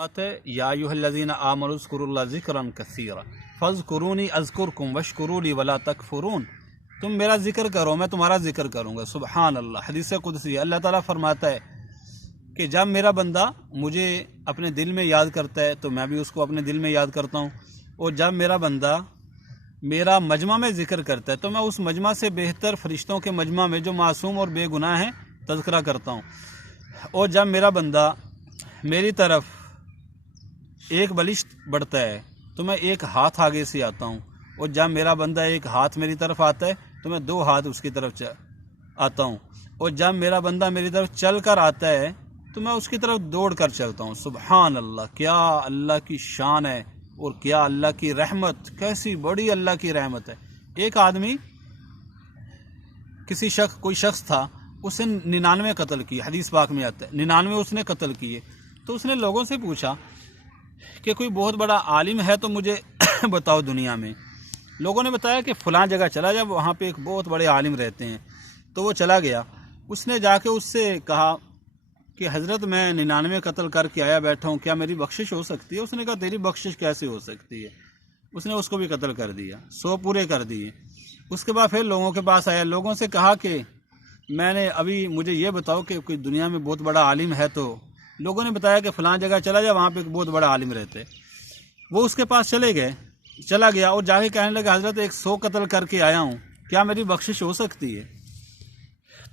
فرماتے ہیں یا ایھا الذین آمنوا اذکروا اللہ ذکرا کثیرا فاذکرونی اذکرکم واشکروا لی ولا تکفرون. تم میرا ذکر کرو میں تمہارا ذکر کروں گا. سبحان اللہ. حدیث قدسی ہے. اللہ تعالیٰ فرماتا ہے کہ جب میرا بندہ مجھے اپنے دل میں یاد کرتا ہے تو میں بھی اس کو اپنے دل میں یاد کرتا ہوں، اور جب میرا بندہ میرا مجمع میں ذکر کرتا ہے تو میں اس مجمع سے بہتر فرشتوں کے مجمع میں جو معصوم اور بے گناہ ہیں تذکرہ کرتا ہوں. اور جب میرا بندہ میری طرف ایک بلشت بڑھتا ہے تو میں ایک ہاتھ آگے سے آتا ہوں، اور جب میرا بندہ ایک ہاتھ میری طرف آتا ہے تو میں دو ہاتھ اس کی طرف آتا ہوں، اور جب میرا بندہ میری طرف چل کر آتا ہے تو میں اس کی طرف دوڑ کر چلتا ہوں. سبحان اللہ. کیا اللہ کی شان ہے اور کیا اللہ کی رحمت، کیسی بڑی اللہ کی رحمت ہے. ایک آدمی کوئی شخص تھا، اس نے 99 قتل کیے. حدیث پاک میں آتا ہے 99 اس نے قتل کیے. تو اس نے لوگوں سے پوچھا کہ کوئی بہت بڑا عالم ہے تو مجھے بتاؤ دنیا میں. لوگوں نے بتایا کہ فلاں جگہ چلا جا، وہاں پہ ایک بہت بڑے عالم رہتے ہیں. تو وہ چلا گیا. اس نے جا کے اس سے کہا کہ حضرت میں 99 قتل کر کے آیا بیٹھا ہوں، کیا میری بخشش ہو سکتی ہے؟ اس نے کہا تیری بخشش کیسے ہو سکتی ہے؟ اس نے اس کو بھی قتل کر دیا، 100 پورے کر دیے. اس کے بعد پھر لوگوں کے پاس آیا، لوگوں سے کہا کہ میں نے ابھی مجھے یہ بتاؤ کہ کوئی دنیا میں بہت بڑا عالم ہے. تو لوگوں نے بتایا کہ فلاں جگہ چلا جا، وہاں پہ ایک بہت بڑا عالم رہتے. وہ اس کے پاس چلا گیا اور جا کے کہنے لگا حضرت 100 قتل کر کے آیا ہوں، کیا میری بخشش ہو سکتی ہے؟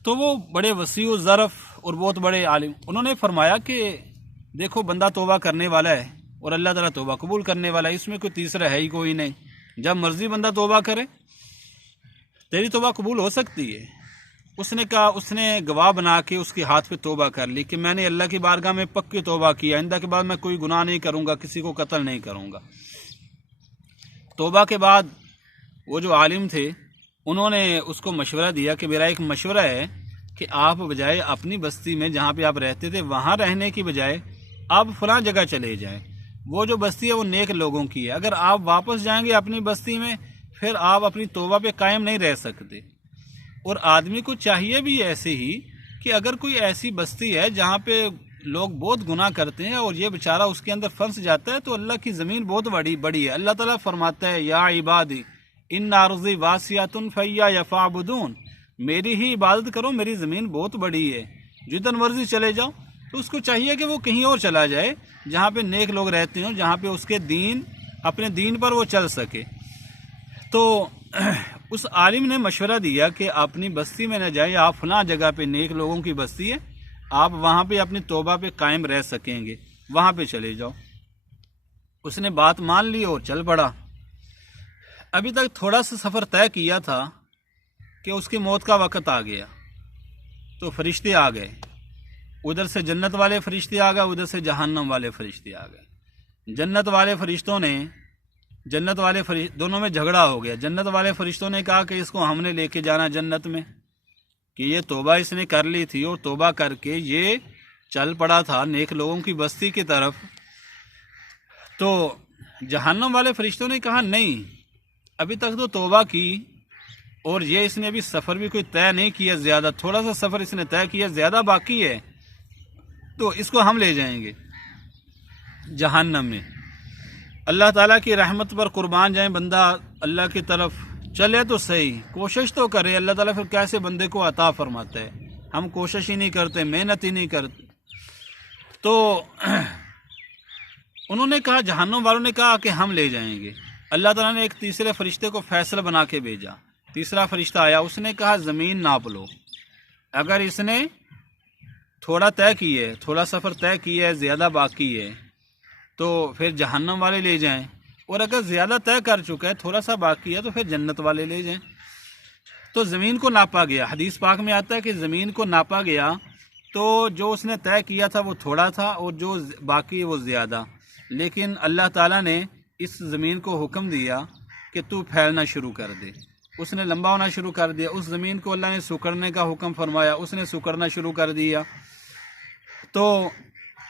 تو وہ بڑے وسیع و ظرف اور بہت بڑے عالم، انہوں نے فرمایا کہ دیکھو بندہ توبہ کرنے والا ہے اور اللہ تعالیٰ توبہ قبول کرنے والا ہے، اس میں کوئی تیسرا ہے ہی کوئی نہیں. جب مرضی بندہ توبہ کرے تیری توبہ قبول ہو سکتی ہے. اس نے کہا، اس نے گواہ بنا کے اس کے ہاتھ پہ توبہ کر لی کہ میں نے اللہ کی بارگاہ میں پکی توبہ کیا، آئندہ کے بعد میں کوئی گناہ نہیں کروں گا، کسی کو قتل نہیں کروں گا. توبہ کے بعد وہ جو عالم تھے انہوں نے اس کو مشورہ دیا کہ میرا ایک مشورہ ہے کہ آپ بجائے اپنی بستی میں جہاں پہ آپ رہتے تھے وہاں رہنے کی بجائے آپ فلاں جگہ چلے جائیں. وہ جو بستی ہے وہ نیک لوگوں کی ہے. اگر آپ واپس جائیں گے اپنی بستی میں پھر آپ اپنی توبہ پہ قائم نہیں رہ سکتے. اور آدمی کو چاہیے بھی ایسے ہی کہ اگر کوئی ایسی بستی ہے جہاں پہ لوگ بہت گناہ کرتے ہیں اور یہ بیچارہ اس کے اندر پھنس جاتا ہے تو اللہ کی زمین بہت بڑی ہے. اللہ تعالیٰ فرماتا ہے یا عبادی ان ارضی واسعۃ فیہ فاعبدون، میری ہی عبادت کرو، میری زمین بہت بڑی ہے. جتن مرضی چلے جاؤ. تو اس کو چاہیے کہ وہ کہیں اور چلا جائے جہاں پہ نیک لوگ رہتے ہوں، جہاں پہ اس کے اپنے دین پر وہ چل سکے. تو اس عالم نے مشورہ دیا کہ اپنی بستی میں نہ جائیں، آپ فلاں جگہ پہ نیک لوگوں کی بستی ہے، آپ وہاں پہ اپنی توبہ پہ قائم رہ سکیں گے، وہاں پہ چلے جاؤ. اس نے بات مان لی اور چل پڑا. ابھی تک تھوڑا سا سفر طے کیا تھا کہ اس کی موت کا وقت آ گیا. تو فرشتے آ گئے، ادھر سے جنت والے فرشتے آ گئے، ادھر سے جہنم والے فرشتے آ گئے. جنت والے فرشتوں نے دونوں میں جھگڑا ہو گیا. جنت والے فرشتوں نے کہا کہ اس کو ہم نے لے کے جانا جنت میں، کہ یہ توبہ اس نے کر لی تھی اور توبہ کر کے یہ چل پڑا تھا نیک لوگوں کی بستی کی طرف. تو جہنم والے فرشتوں نے کہا نہیں، ابھی تک تو توبہ کی اور یہ اس نے ابھی سفر بھی کوئی طے نہیں کیا، زیادہ تھوڑا سا سفر اس نے طے کیا، زیادہ باقی ہے، تو اس کو ہم لے جائیں گے جہنم میں. اللہ تعالیٰ کی رحمت پر قربان جائیں، بندہ اللہ کی طرف چلے تو صحیح، کوشش تو کرے. اللہ تعالیٰ پھر کیسے بندے کو عطا فرماتا ہے. ہم کوشش ہی نہیں کرتے، محنت ہی نہیں کرتے. تو انہوں نے کہا، جہنم والوں نے کہا کہ ہم لے جائیں گے. اللہ تعالیٰ نے ایک تیسرے فرشتے کو فیصلہ بنا کے بھیجا. تیسرا فرشتہ آیا، اس نے کہا زمین ناپ لو، اگر اس نے تھوڑا طے کی ہے، تھوڑا سفر طے کیا ہے، زیادہ باقی ہے تو پھر جہنم والے لے جائیں، اور اگر زیادہ طے کر چکا ہے، تھوڑا سا باقی ہے تو پھر جنت والے لے جائیں. تو زمین کو ناپا گیا. حدیث پاک میں آتا ہے کہ زمین کو ناپا گیا تو جو اس نے طے کیا تھا وہ تھوڑا تھا اور جو باقی وہ زیادہ. لیکن اللہ تعالیٰ نے اس زمین کو حکم دیا کہ تو پھیلنا شروع کر دے. اس نے لمبا ہونا شروع کر دیا. اس زمین کو اللہ نے سکڑنے کا حکم فرمایا، اس نے سکڑنا شروع کر دیا. تو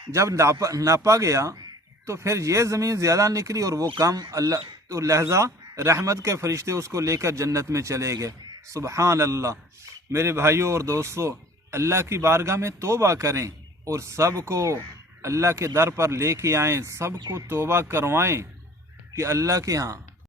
جب ناپا گیا تو پھر یہ زمین زیادہ نکلی اور وہ کم. اللہ تو لہذا رحمت کے فرشتے اس کو لے کر جنت میں چلے گئے. سبحان اللہ. میرے بھائیوں اور دوستوں، اللہ کی بارگاہ میں توبہ کریں اور سب کو اللہ کے در پر لے کے آئیں، سب کو توبہ کروائیں کہ اللہ کے ہاں